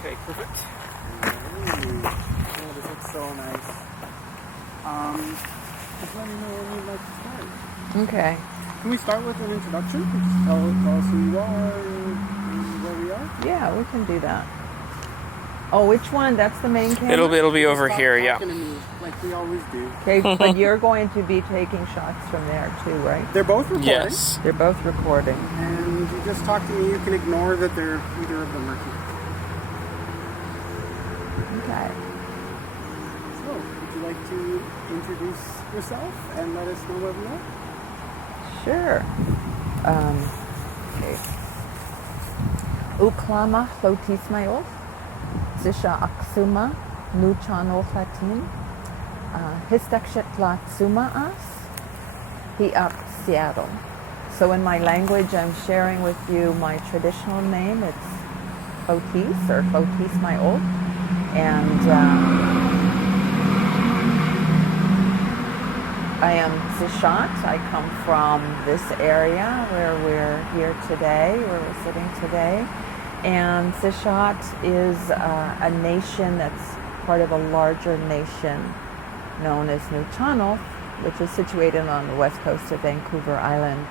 Okay, perfect. Oh, this looks so nice. Just let me know when you'd like to start. Okay. Can we start with an introduction? Just tell us who you are and where we are. Yeah, we can do that. Oh, which one? That's the main camera? It'll be over Stop here, yeah. talking to me like we always do. Okay, but you're going to be taking shots from there too, right? They're both recording. Yes. They're both recording. And you just talk to me. You can ignore that they're either of them are here. Okay. So, would you like to introduce yourself and let us know where we are? Sure. Okay. Uklama Hlotismayof, Zisha Aksuma, Nuchano Klatin, Histakshit Latsuma As, He Up Seattle. So in my language, I'm sharing with you my traditional name. It's Hlotis or Hlotismayof. And I am Zishat. I come from this area where we're here today, where we're sitting today. And Zishat is a nation that's part of a larger nation known as Nuchanof, which is situated on the west coast of Vancouver Island.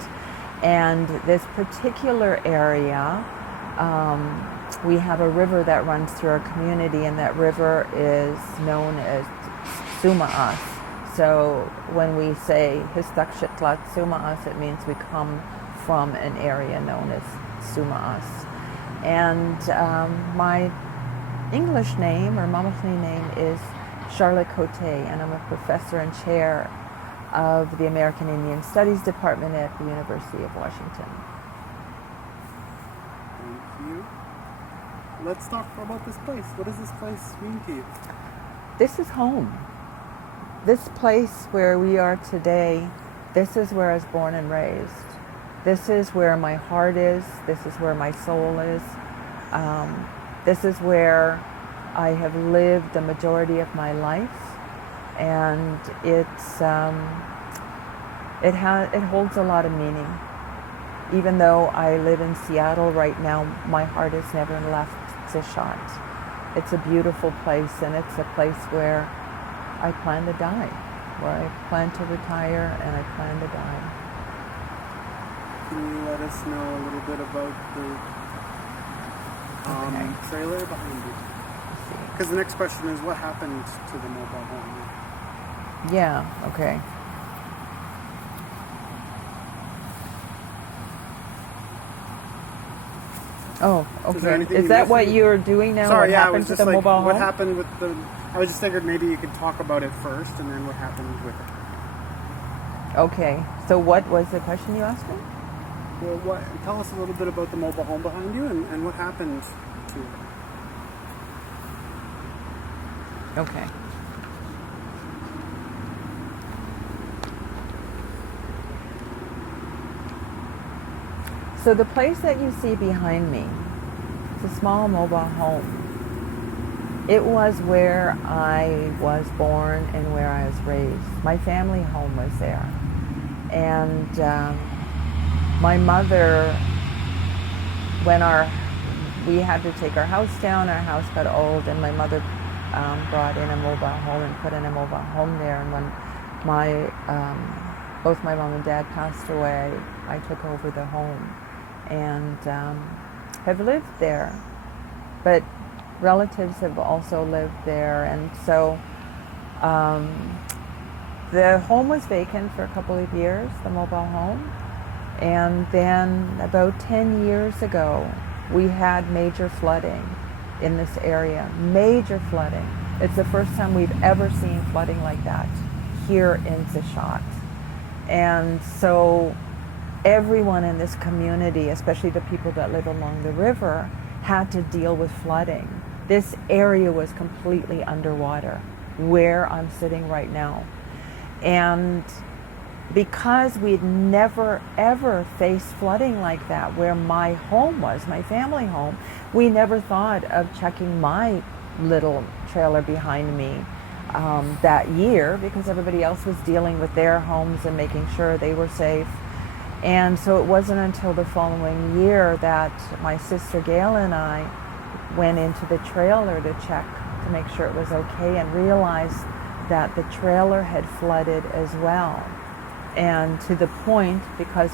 And this particular area, we have a river that runs through our community, and that river is known as Sumaas. So when we say Histakshitlat Sumaas, it means we come from an area known as Sumaas. And my English name or Mamachli name is Charlotte Cote, and I'm a professor and chair of the American Indian Studies Department at the University of Washington. Thank you. Let's talk about this place. What does this place mean to you? This is home. This place where we are today, this is where I was born and raised. This is where my heart is. This is where my soul is. This is where I have lived the majority of my life, and it holds a lot of meaning. Even though I live in Seattle right now, my heart has never left Zishat. It's a beautiful place, and it's a place where I plan to die, where I plan to retire and I plan to die. Can you let us know a little bit about the trailer behind you? Because the next question is, what happened to the mobile home? Yeah, okay. Oh, okay. Is that what you're doing now? Sorry, what yeah, happened I was to just the like, mobile home? what happened with the... I was just figured maybe you could talk about it first and then what happened with it. Okay, so what was the question you asked me? Well, tell us a little bit about the mobile home behind you and what happened to it. Okay. So the place that you see behind me, it's a small mobile home. It was where I was born and where I was raised. My family home was there. And my mother, when we had to take our house down, our house got old, and my mother brought in a mobile home and put in a mobile home there. And when both my mom and dad passed away, I took over the home and have lived there. But relatives have also lived there, and so the home was vacant for a couple of years, the mobile home, and then about 10 years ago we had major flooding in this area. Major flooding. It's the first time we've ever seen flooding like that here in Zishat. And so everyone in this community, especially the people that live along the river, had to deal with flooding. This area was completely underwater, where I'm sitting right now. And because we'd never ever faced flooding like that, where my home was, my family home, we never thought of checking my little trailer behind me that year, because everybody else was dealing with their homes and making sure they were safe. And so it wasn't until the following year that my sister Gail and I went into the trailer to check to make sure it was okay, and realized that the trailer had flooded as well. And to the point, because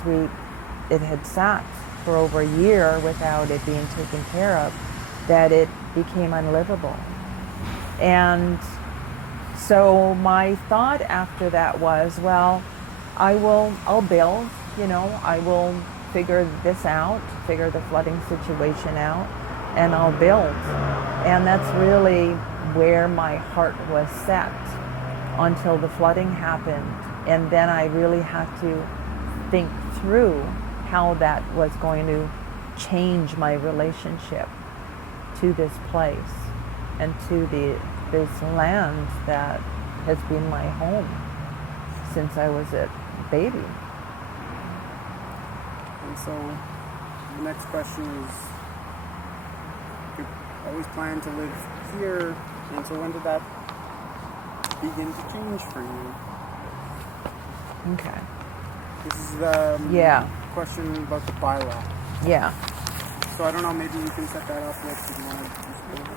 it had sat for over a year without it being taken care of, that it became unlivable. And so my thought after that was, well, I'll build, I will figure this out, figure the flooding situation out, and I'll build. And that's really where my heart was set until the flooding happened. And then I really had to think through how that was going to change my relationship to this place and to this land that has been my home since I was a baby. And so the next question is, you always planned to live here, and so when did that begin to change for you? Okay. This is the question about the bylaw. Yeah. So I don't know, maybe you can set that up if you want to explain it.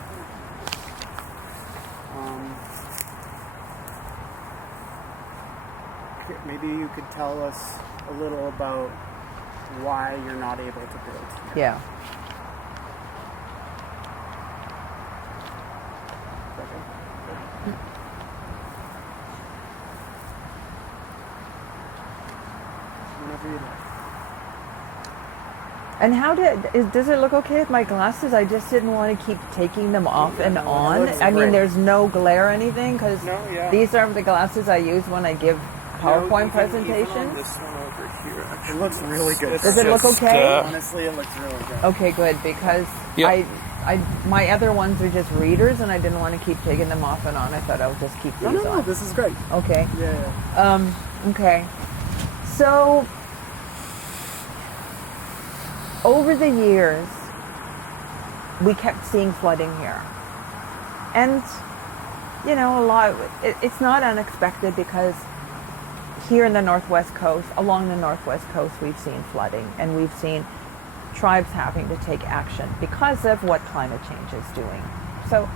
Maybe you could tell us a little about why you're not able to build here. Yeah. Whenever you like. And does it look okay with my glasses? I just didn't want to keep taking them off and on. looks I mean, great. there's no glare or anything, because No, yeah. these are the glasses I use when I give PowerPoint Even presentations. on this one over here, actually. It looks really good. Does it look okay? Honestly, it looks really good. Okay, good, because Yeah. my other ones are just readers, and I didn't want to keep taking them off and on. I thought I would just keep these No, on. this is great. Okay. Yeah. Okay. So, over the years, we kept seeing flooding here. And, it's not unexpected, because here in the Northwest Coast, along the Northwest Coast, we've seen flooding, and we've seen tribes having to take action because of what climate change is doing. So,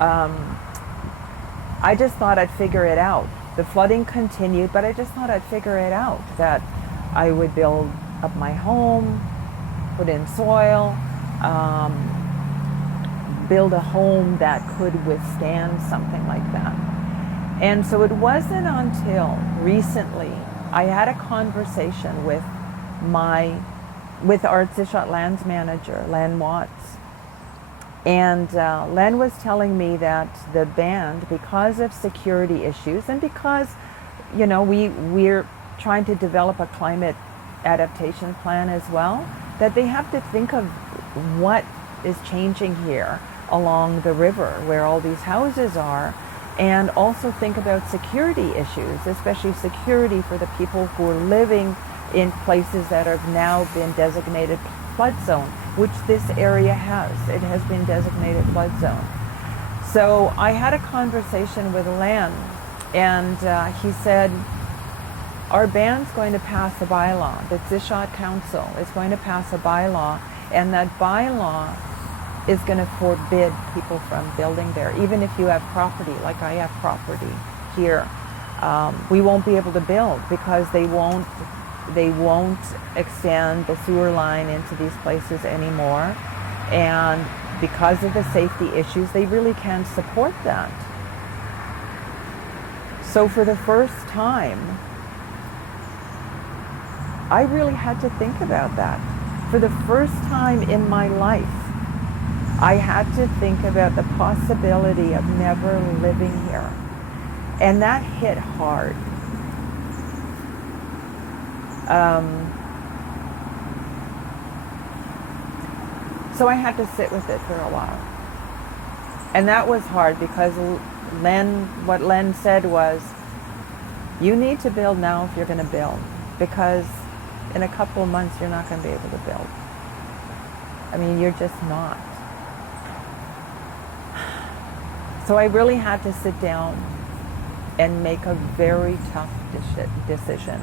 I just thought I'd figure it out. The flooding continued, but I just thought I'd figure it out, that I would build up my home, put in soil, build a home that could withstand something like that. And so it wasn't until recently I had a conversation with our Zishot lands manager, Len Watts. And Len was telling me that the band, because of security issues and because, we're trying to develop a climate adaptation plan as well, that they have to think of what is changing here along the river where all these houses are, and also think about security issues, especially security for the people who are living in places that have now been designated flood zone, which this area has. It has been designated flood zone. So I had a conversation with Len, and he said, our band's going to pass a bylaw. The Zishot Council is going to pass a bylaw, and that bylaw is going to forbid people from building there. Even if you have property, like I have property here, we won't be able to build because they won't extend the sewer line into these places anymore. And because of the safety issues, they really can't support that. So for the first time, I really had to think about that. For the first time in my life, I had to think about the possibility of never living here. And that hit hard. So I had to sit with it for a while. And that was hard because what Len said was, you need to build now if you're going to build, because in a couple of months you're not going to be able to build. I mean, you're just not. So I really had to sit down and make a very tough decision.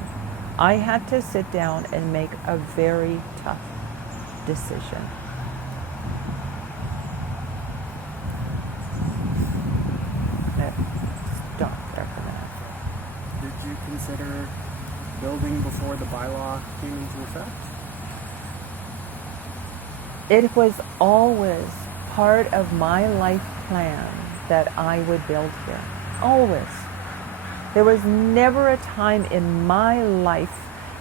I had to sit down and make a very tough decision. consider building before the bylaw came into effect? It was always part of my life plan that I would build here. Always. There was never a time in my life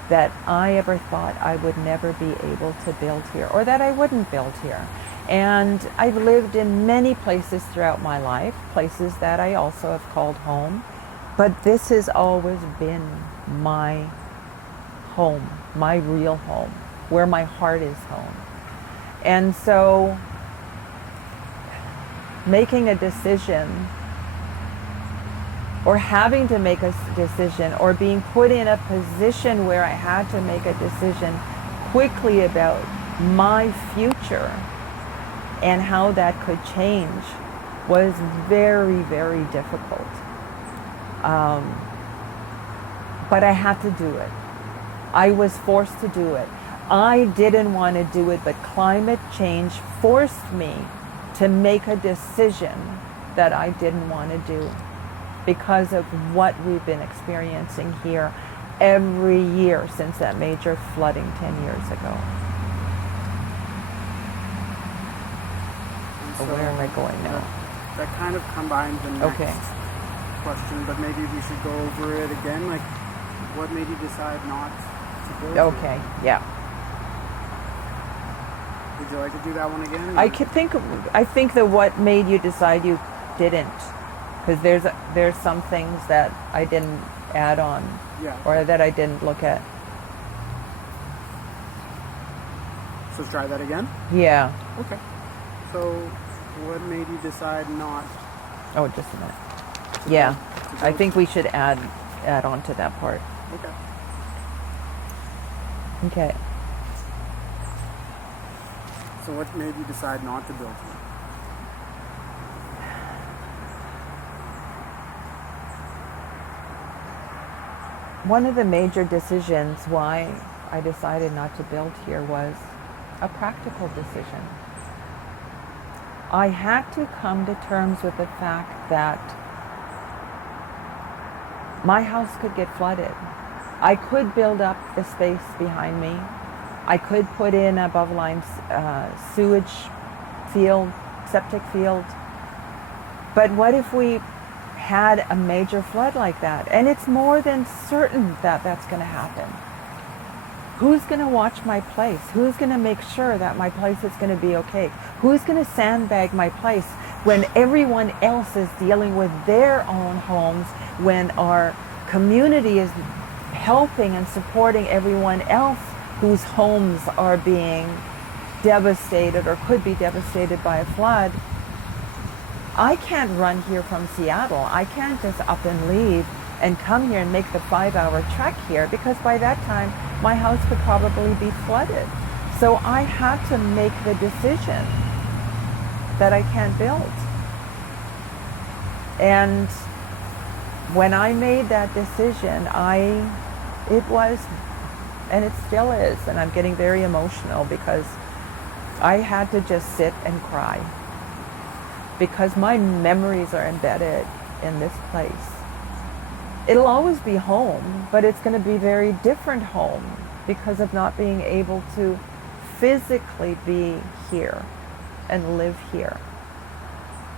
that I ever thought I would never be able to build here, or that I wouldn't build here. And I've lived in many places throughout my life, places that I also have called home, but this has always been my home, my real home, where my heart is home. And so making a decision, or having to make a decision, or being put in a position where I had to make a decision quickly about my future and how that could change was very, very difficult. But I had to do it. I was forced to do it. I didn't want to do it, but climate change forced me to make a decision that I didn't want to do because of what we've been experiencing here every year since that major flooding 10 years ago. And so Where am I going now? That kind of combines the next Okay. question, but maybe we should go over it again. Like, what made you decide not to build? Okay, yeah. Would you like to do that one again? I think that what made you decide you didn't, because there's some things that I didn't add on, Yeah. or that I didn't look at. So try that again? Yeah. Okay. So what made you decide not Oh, just a minute. Yeah. to I build? think we should add on to that part. Okay. Okay. So what made you decide not to build here? One of the major decisions why I decided not to build here was a practical decision. I had to come to terms with the fact that my house could get flooded. I could build up the space behind me. I could put in above line sewage field, septic field. But what if we had a major flood like that? And it's more than certain that that's going to happen. Who's going to watch my place? Who's going to make sure that my place is going to be okay? Who's going to sandbag my place when everyone else is dealing with their own homes, when our community is helping and supporting everyone else whose homes are being devastated or could be devastated by a flood? I can't run here from Seattle. I can't just up and leave and come here and make the 5-hour trek here, because by that time my house could probably be flooded. So I had to make the decision that I can't build. And when I made that decision, it was, and it still is, and I'm getting very emotional because I had to just sit and cry, because my memories are embedded in this place. It'll always be home, but it's going to be a very different home because of not being able to physically be here and live here.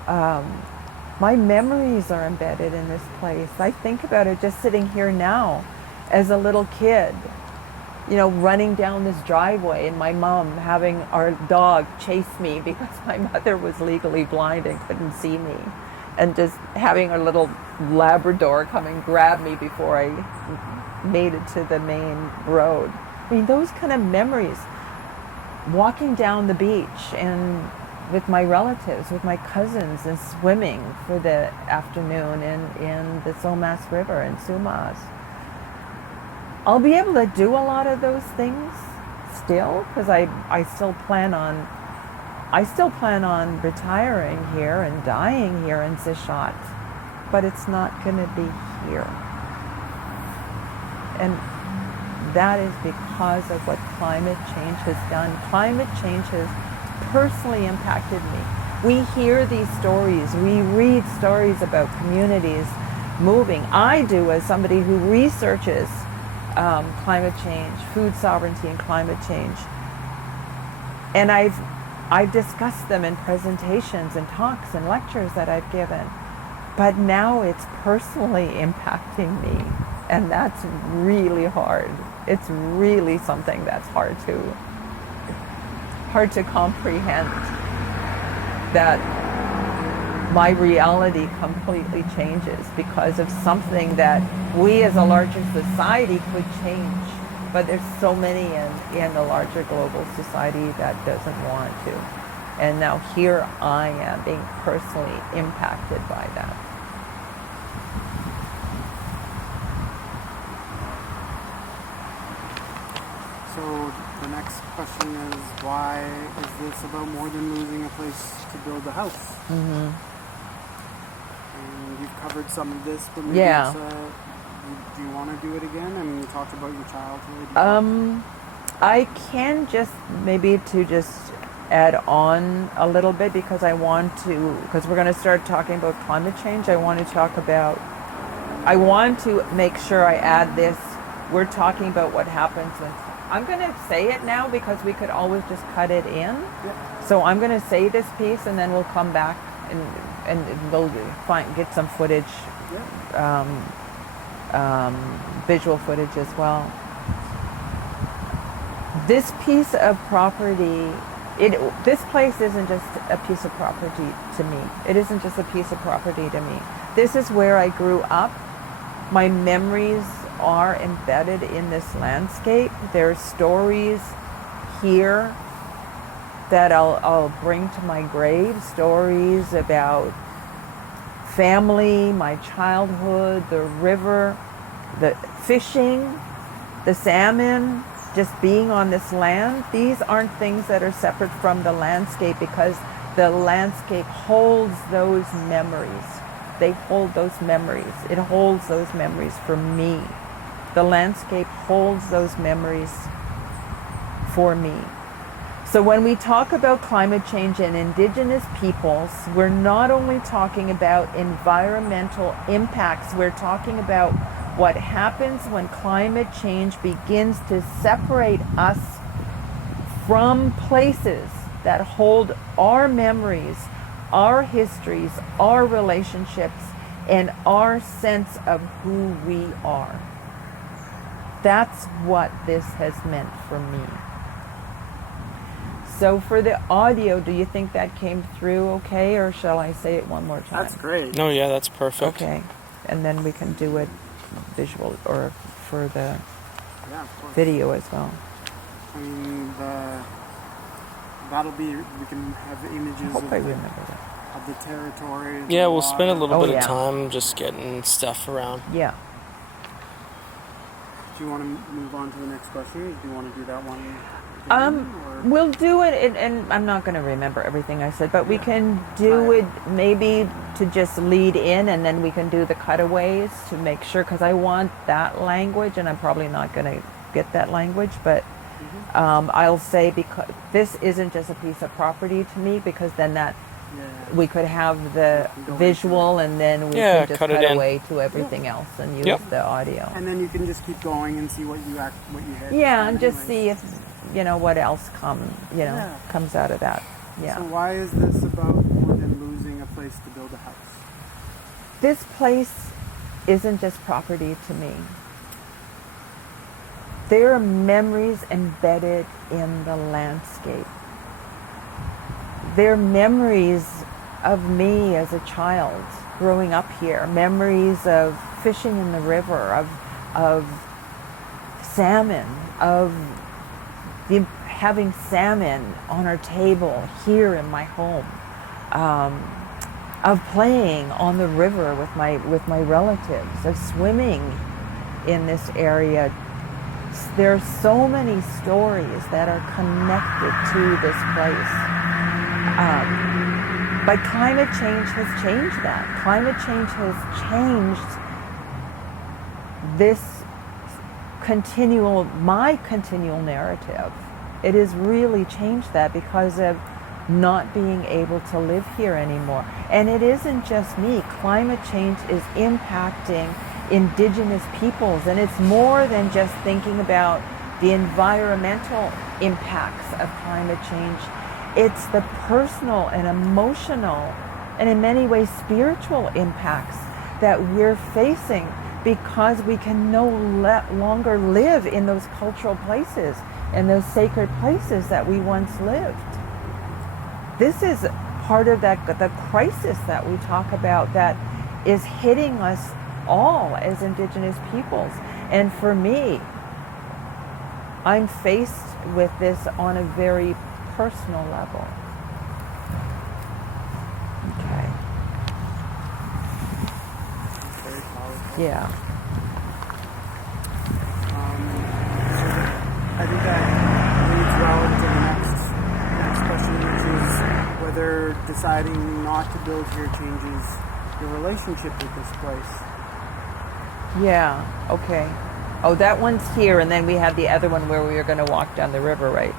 My memories are embedded in this place. I think about it just sitting here now as a little kid, running down this driveway and my mom having our dog chase me because my mother was legally blind and couldn't see me, and just having our little Labrador come and grab me before I made it to the main road. I mean, those kind of memories. Walking down the beach and with my relatives, with my cousins, and swimming for the afternoon in the Somas River in Sumas. I'll be able to do a lot of those things still, because I still plan on retiring here and dying here in Sechelt, but it's not going to be here. And that is because of what climate change has done. Climate change has personally impacted me. We hear these stories, we read stories about communities moving. I do as somebody who researches climate change, food sovereignty and climate change. And I've discussed them in presentations and talks and lectures that I've given. But now it's personally impacting me. And that's really hard. It's really something that's hard to comprehend, that my reality completely changes because of something that we as a larger society could change. But there's so many in the larger global society that doesn't want to. And now here I am being personally impacted by that. So the next question is, why is this about more than losing a place to build a house? Mm-hmm. And you've covered some of this, but maybe Yeah. do you want to do it again? I mean, you talked about your childhood. I can just maybe to just add on a little bit because because we're going to start talking about climate change. I want to make sure I add this. We're talking about what happens when, I'm going to say it now because we could always just cut it in. Yeah. So I'm going to say this piece and then we'll come back and we'll get some footage, visual footage as well. This piece of property, this place isn't just a piece of property to me. It isn't just a piece of property to me. This is where I grew up. My memories are embedded in this landscape. There are stories here that I'll bring to my grave, stories about family, my childhood, the river, the fishing, the salmon, just being on this land. These aren't things that are separate from the landscape because the landscape holds those memories. They hold those memories. It holds those memories for me. The landscape holds those memories for me. So when we talk about climate change and Indigenous peoples, we're not only talking about environmental impacts, we're talking about what happens when climate change begins to separate us from places that hold our memories, our histories, our relationships, and our sense of who we are. That's what this has meant for me. So for the audio, do you think that came through okay, or shall I say it one more time? That's great. No, yeah, that's perfect. Okay, and then we can do it visual or for the Yeah, of course. video as well. I mean, we can have images I hope I remember that. of the territory. Yeah, the we'll spend a water. little Oh, bit yeah. of time just getting stuff around. Yeah. Do you want to move on to the next question? Or do you want to do that one? Or? We'll do it, and I'm not going to remember everything I said, but we can do it maybe to just lead in, and then we can do the cutaways to make sure, because I want that language, and I'm probably not going to get that language, but I'll say, because this isn't just a piece of property to me, because then that we could have the visual, and then we can just cut it cut in. away to everything else and use the audio. And then you can just keep going and see what you had. Yeah, and just anyways. see if what else comes out of that. Yeah. So why is this about more than losing a place to build a house? This place isn't just property to me. There are memories embedded in the landscape. There are memories of me as a child growing up here, memories of fishing in the river, of salmon, of having salmon on our table here in my home, of playing on the river with my relatives, of swimming in this area. There are so many stories that are connected to this place. But climate change has changed that. Climate change has changed this my continual narrative. It has really changed that because of not being able to live here anymore. And it isn't just me. Climate change is impacting Indigenous peoples, and it's more than just thinking about the environmental impacts of climate change. It's the personal and emotional and in many ways spiritual impacts that we're facing because we can no longer live in those cultural places and those sacred places that we once lived. This is part of the crisis that we talk about that is hitting us all as Indigenous peoples. And for me, I'm faced with this on a very personal level. Okay. Very powerful. Yeah. I think that leads well into the next question, which is whether deciding not to build here changes your relationship with this place. Yeah. Okay. Oh, that one's here, and then we have the other one where we were going to walk down the river, right?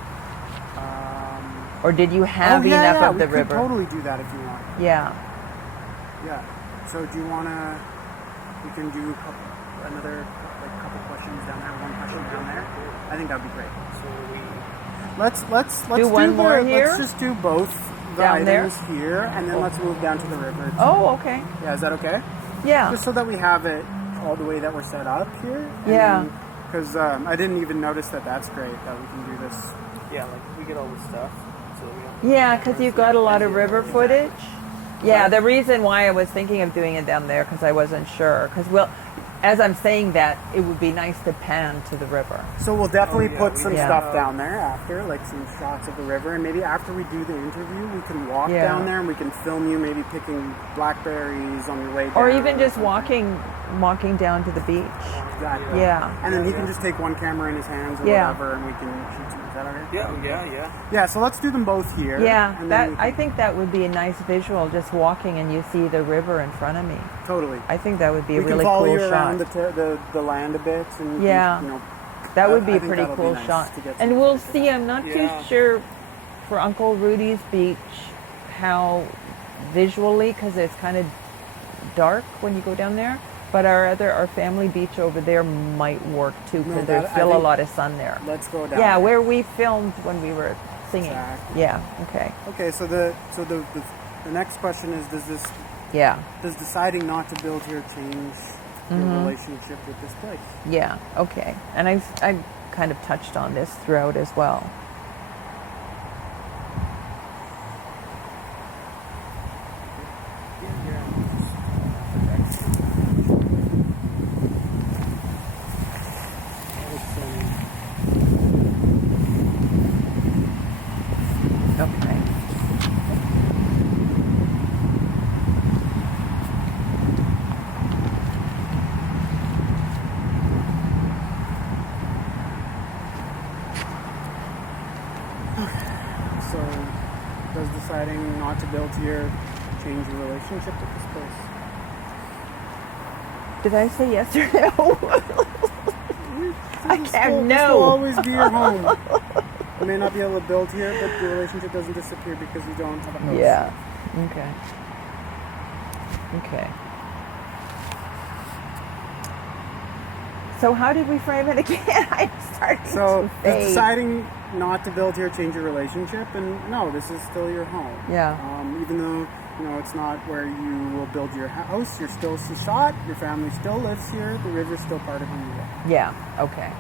Or did you have enough of the we river? could totally do that if you want. Yeah. Yeah. So do you wanna? We can do another couple questions down there. One question down there. I think that'd be great. So let's do one more here. Let's just do both the down items there? here, and then let's move down to the river. Oh, okay. Yeah, is that okay? Yeah. Just so that we have it all the way that we're set up here. Yeah. Because I didn't even notice that. That's great that we can do this. Yeah, like we get all the stuff. So we don't Yeah, because you've got a lot of river footage. Yeah, the reason why I was thinking of doing it down there because I wasn't sure. Because as I'm saying that, it would be nice to pan to the river. So we'll definitely put some Yeah. stuff down there after, like some shots of the river, and maybe after we do the interview, we can walk Yeah. down there and we can film you maybe picking blackberries on your way down. Or even just something. walking down to the beach. Exactly. Yeah. And then he can just take one camera in his hands or Yeah. whatever, and we can shoot some. Is that okay? Yeah. Yeah. So let's do them both here. Yeah, and that then I think that would be a nice visual, just walking and you see the river in front of me. totally. I think that would be a We really can follow cool you shot. around the land a bit, and Yeah. you know, That would be I a think pretty that'll be cool nice shot. to get And some we'll pictures of see, I'm not too Yeah. sure for Uncle Rudy's beach how visually, because it's kind of dark when you go down there. But our family beach over there might work too, because No, there's that- I still a think- lot of sun there. Let's go down. Yeah, there. where we filmed when we were singing. Exactly. Yeah, okay. Okay, so the next question is: Yeah, does deciding not to build here change your relationship with this place? yeah, okay. And I've kind of touched on this throughout as well. Okay. So, does deciding not to build here change your relationship with this place? Did I say yes or no? I can't This will know. always be your home. You may not be able to build here, but your relationship doesn't disappear because you don't have a house. Yeah. Okay. Okay. So how did we frame it again? I'm starting So, to does fade. deciding not to build here change your relationship? And no, this is still your home. Yeah. Even though it's not where you will build your house, you're still shot. Your family still lives here. The river's still part of who you are. Yeah. Okay.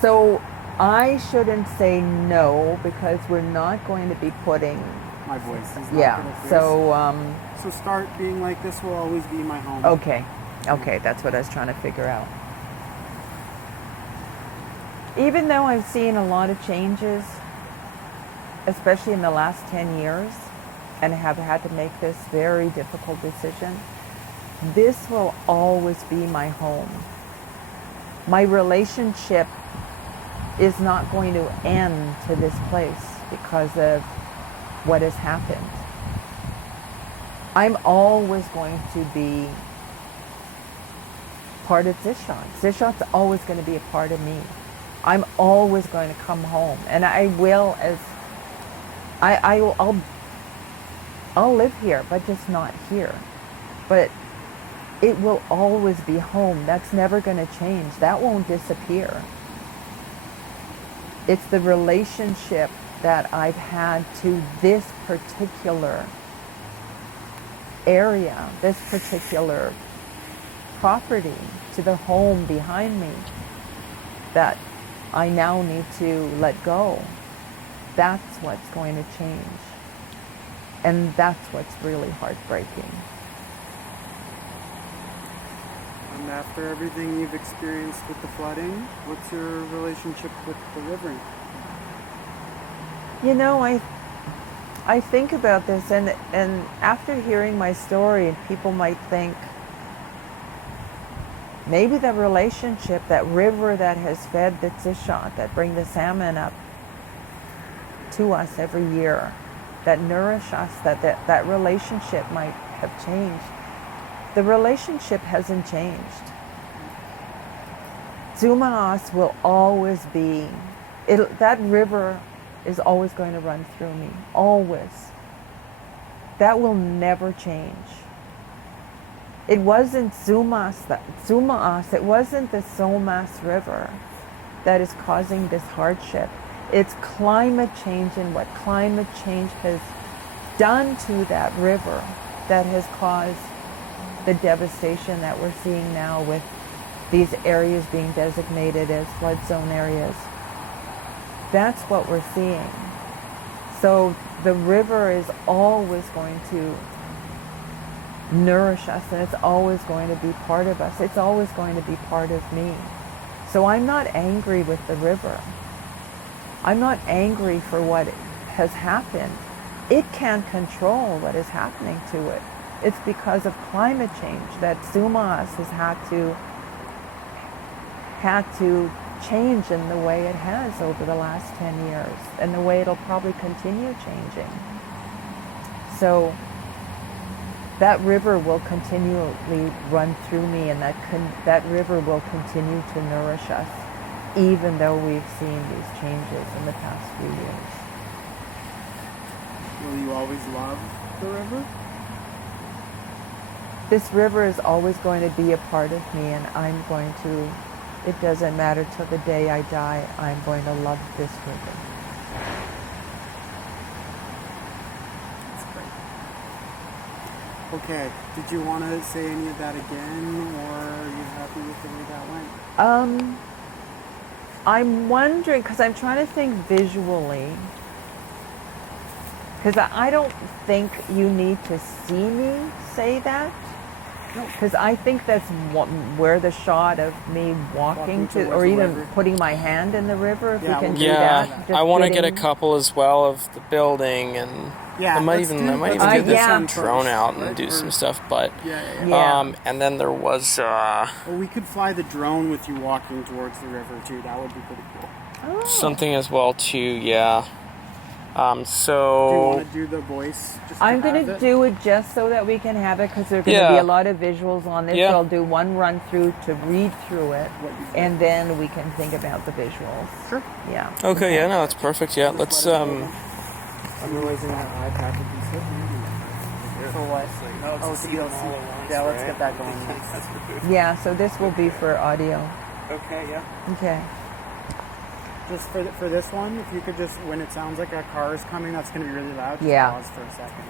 So I shouldn't say no because we're not going to be putting. My voice is not Yeah. good at this. So So start being like, this will always be my home. okay. Okay, that's what I was trying to figure out. Even though I've seen a lot of changes, especially in the last 10 years, and have had to make this very difficult decision, this will always be my home. My relationship is not going to end to this place because of what has happened. I'm always going to be part of Zishot. Zishot's always going to be a part of me. I'm always going to come home, and I will as I'll live here, but just not here. But it will always be home. That's never going to change. That won't disappear. It's the relationship that I've had to this particular area, this particular property, to the home behind me, that I now need to let go. That's what's going to change. And that's what's really heartbreaking. And after everything you've experienced with the flooding, what's your relationship with the river? You know, I think about this, and after hearing my story, people might think maybe the relationship, that river that has fed the Tishot, that bring the salmon up to us every year, that nourish us, that relationship might have changed. The relationship hasn't changed. Tsumaos will always be, that river is always going to run through me, always. That will never change. It wasn't Tsumaos, it wasn't the Somas River that is causing this hardship. It's climate change, and what climate change has done to that river that has caused the devastation that we're seeing now, with these areas being designated as flood zone areas. That's what we're seeing. So the river is always going to nourish us, and it's always going to be part of us. It's always going to be part of me. So I'm not angry with the river. I'm not angry for what has happened. It can't control what is happening to it. It's because of climate change that Tsumaos has had to change in the way it has over the last 10 years, and the way it'll probably continue changing. So that river will continually run through me, and that river will continue to nourish us, even though we've seen these changes in the past few years. Will you always love the river? This river is always going to be a part of me, and I'm going to, it doesn't matter till the day I die, I'm going to love this river. That's great. Okay, did you want to say any of that again, or are you happy with the way that went? I'm wondering, because I'm trying to think visually, because I don't think you need to see me say that. Because I think that's where the shot of me walking to, or even river. putting my hand in the river, if Yeah, we can do Yeah, that. Just I want to get a getting- couple as well of the building, and Yeah, I might let's even do get this yeah. drone out and right? do Or- some stuff. But Yeah. and then there was Well, we could fly the drone with you walking towards the river too. That would be pretty cool. Oh. something as well too. Yeah. Do you So want to do the voice? Just I'm to going have to it? do it just so that we can have it, because there are going to be Yeah. a lot of visuals on this. Yeah. So I'll do one run through to read through it, What you think. and then we can think about the visuals. Sure. Yeah. okay, yeah, no, that's perfect. Yeah, let's I'm realizing that iPad would be so handy. For what? Oh, to be able to see. Yeah, let's get that going. Yeah, so this will be for audio. Okay, yeah. Okay. Just for this one, if you could just, when it sounds like a car is coming, that's going to be really loud. Just Yeah. pause for a second.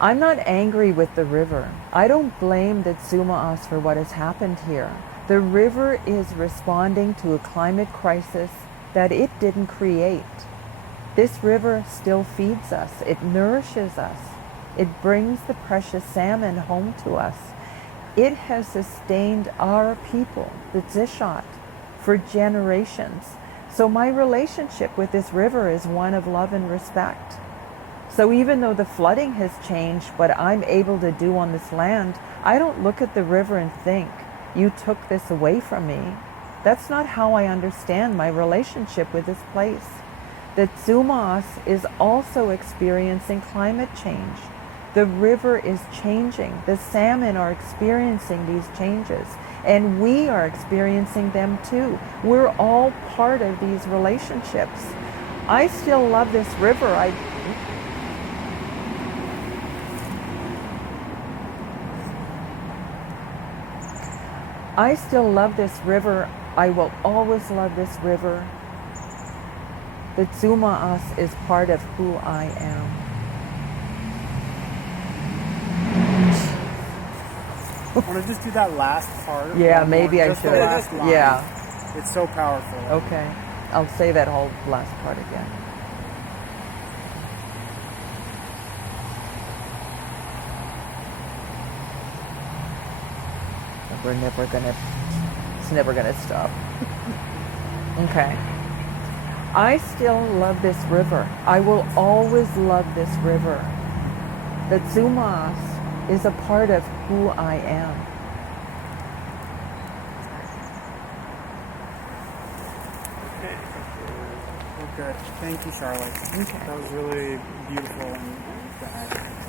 I'm not angry with the river. I don't blame the Tsumaos for what has happened here. The river is responding to a climate crisis that it didn't create. This river still feeds us. It nourishes us. It brings the precious salmon home to us. It has sustained our people, the Tishot, for generations. So my relationship with this river is one of love and respect. So even though the flooding has changed what I'm able to do on this land, I don't look at the river and think, you took this away from me. That's not how I understand my relationship with this place. The Tsumaos is also experiencing climate change. The river is changing. The salmon are experiencing these changes, and we are experiencing them too. We're all part of these relationships. I still love this river. I still love this river. I will always love this river. The Tsumaas is part of who I am. I want to just do that last part. Yeah, one maybe more, I just should. The last line. Yeah. It's so powerful. Okay. I'll say that whole last part again. It's never gonna stop. Okay. I still love this river. I will always love this river. The Tsumaas is a part of who I am. Okay. Thank you, Charlotte. Okay. That was really beautiful and